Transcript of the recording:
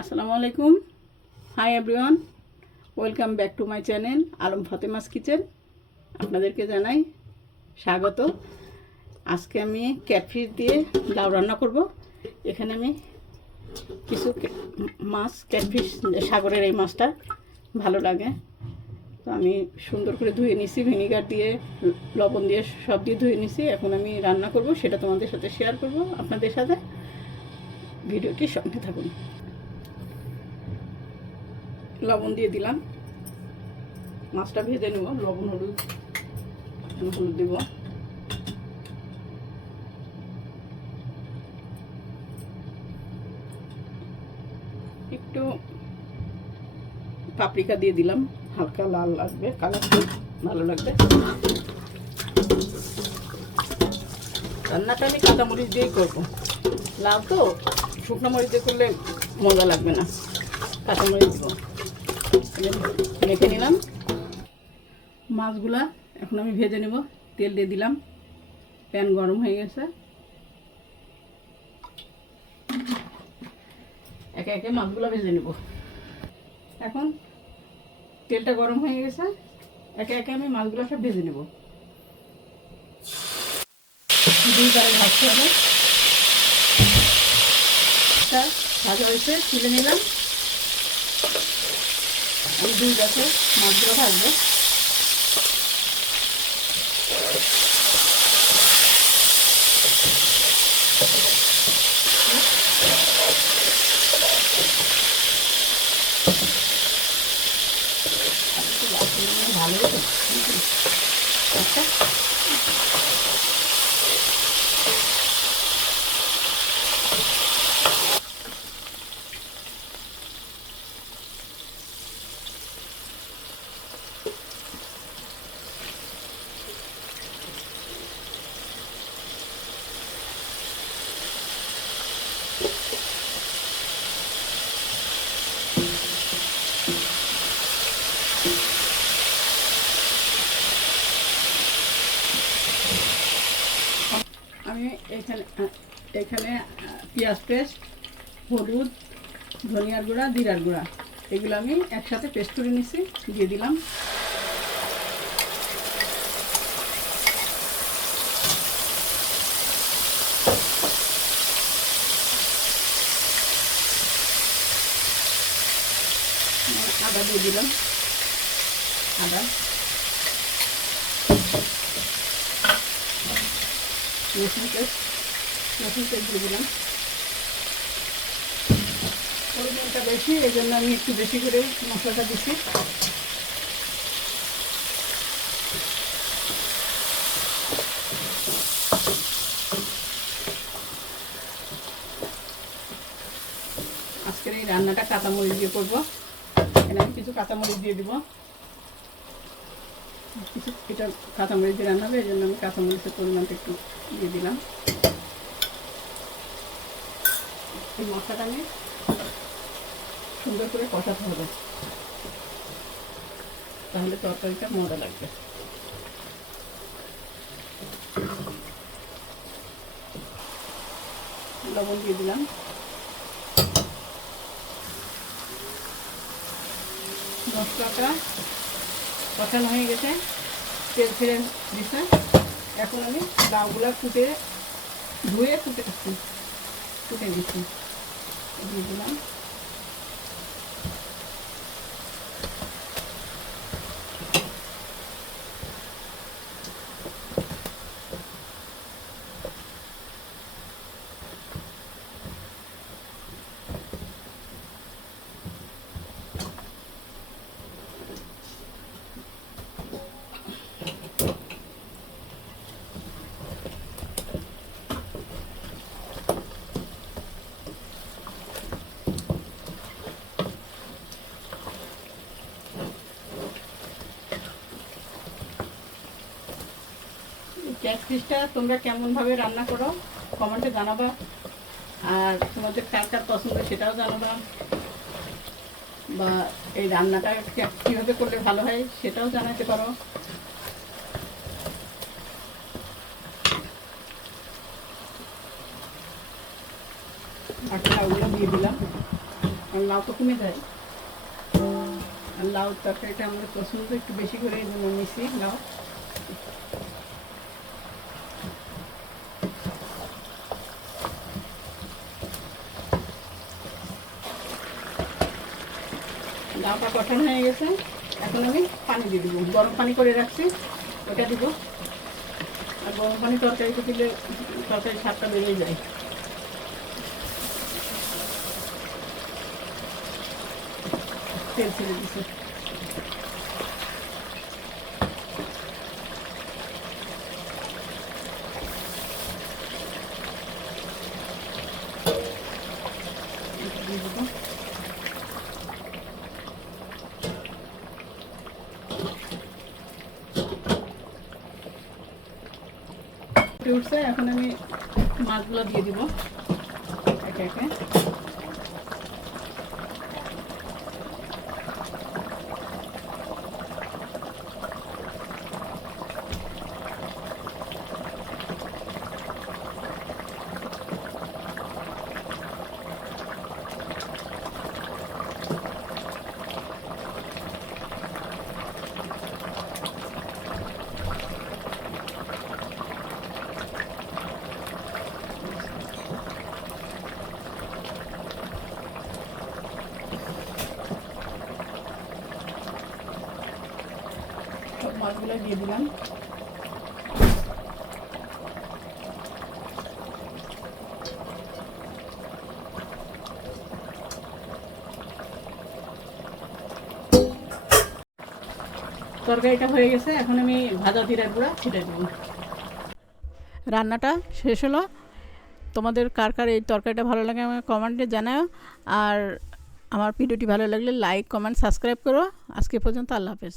আসসালামু আলাইকুম। Hi everyone, welcome back to my channel Alam Fatema's kitchen. আপনাদেরকে জানাই স্বাগত। আজকে আমি ক্যাটফিশ দিয়ে লাউ রান্না করব। এখানে আমি কিছু মাছ, ক্যাটফিশ, সাগরের এই মাছটা ভালো লাগে, তো আমি সুন্দর করে ধুয়ে নিছি, ভিনিগার দিয়ে, লবণ দিয়ে, সব দিয়ে ধুয়ে নিছি। এখন আমি রান্না করব, সেটা তোমাদের সাথে শেয়ার করব। আপনাদের সাথে ভিডিওটির সঙ্গে থাকুন। লবণ দিয়ে দিলাম, মাছটা ভেজে নেব। লবণ হলুদ দেব। একটু পাপরিকা দিয়ে দিলাম, হালকা লাল লাগবে, কালারটা ভালো লাগবে। রান্নাটা আমি কাঁচামরিচ দিয়েই করবো। লাউ তো শুকনো মরিচ দিয়ে করলে মজা লাগবে না, কাঁচামরিচ দিব। মেখে নিলাম মাছগুলা। এখন আমি ভেজে নেব। তেল দিয়ে দিলাম, প্যান গরম হয়ে গেছে। একে একে মাছগুলো ভেজে নেব। এখন তেলটা গরম হয়ে গেছে, একে একে আমি মাছগুলো সব ভেজে নেব। দুইবারে ভাজতে হবে। ভাজা হয়েছে, তুলে নিলাম। আমি দুই গাছে মাছগুলো ভাজবো। ভালো আচ্ছা, আমি এখানে পেঁয়াজ পেস্ট, হলুদ, ধনিয়ার গুঁড়া, জিরার গুঁড়া, এগুলো আমি একসাথে পেস্ট করে নিছি, দিয়ে দিলাম। আদা দিয়ে দিলাম, আদা, রসুন পেস্ট দিয়ে দিলাম। পরিমাণটা বেশি, এই জন্য আমি একটু বেশি করে মশলাটা দিচ্ছি। আজকের এই রান্নাটা কাঁচামরিচ দিয়ে করবো। এখানে আমি কিছু কাঁচামরিচ দিয়ে দিব। কিছু এটা কাঁচামরিচ দিয়ে রান্না হবে, এই জন্য আমি কাঁচামরিচের পরিমাণটা একটু দিয়ে দিলাম। এই মশলাটা আমি সুন্দর করে কষাতে হবে, তাহলে তরকারিটা মজা লাগবে। লবণ দিয়ে দিলাম। মশলাটা কষানো হয়ে গেছে, তেল ছেড়ে দিচ্ছে। এখন আমি লাউগুলা ধুয়ে কুটে দিচ্ছি, দিয়ে দিলাম। ক্যাটফিশটা তোমরা কেমনভাবে রান্না করো কমেন্টে জানাবা, আর তোমাদের কার কার পছন্দ সেটাও জানাবা, বা এই রান্নাটা কীভাবে করলে ভালো হয় সেটাও জানাতে পারো। মশলাগুলো দিয়ে দিলাম। আর লাউ তো কমে যায়, আর লাউ তরকারিটা আমাদের পছন্দ, একটু বেশি করে এই জন্য নিছি লাউ। লাউটা কষানো হয়ে গেছে, এখন আমি পানি দিয়ে দিব, গরম পানি করে রাখছি ওটা দিব। আর গরম পানি তরকারিতে দিলে তরকারির স্বাদটা বেড়ে যায়। তেল ছেড়ে দিছে। দিয়ে দেবো উঠছে, এখন আমি মাছগুলো দিয়ে দিব একে একে। সব মাছগুলো দিয়ে দিলাম। তরকারিটা হয়ে গেছে, এখন আমি ভাজা জিরার গুঁড়া ছিটে দেব। রান্নাটা শেষ হলো। তোমাদের কার কার এই তরকারিটা ভালো লাগে আমাকে কমেন্টে জানাও। আর আমার ভিডিওটি ভালো লাগলে লাইক, কমেন্ট, সাবস্ক্রাইব করো। আজকে পর্যন্ত, আল্লাহ হাফেজ।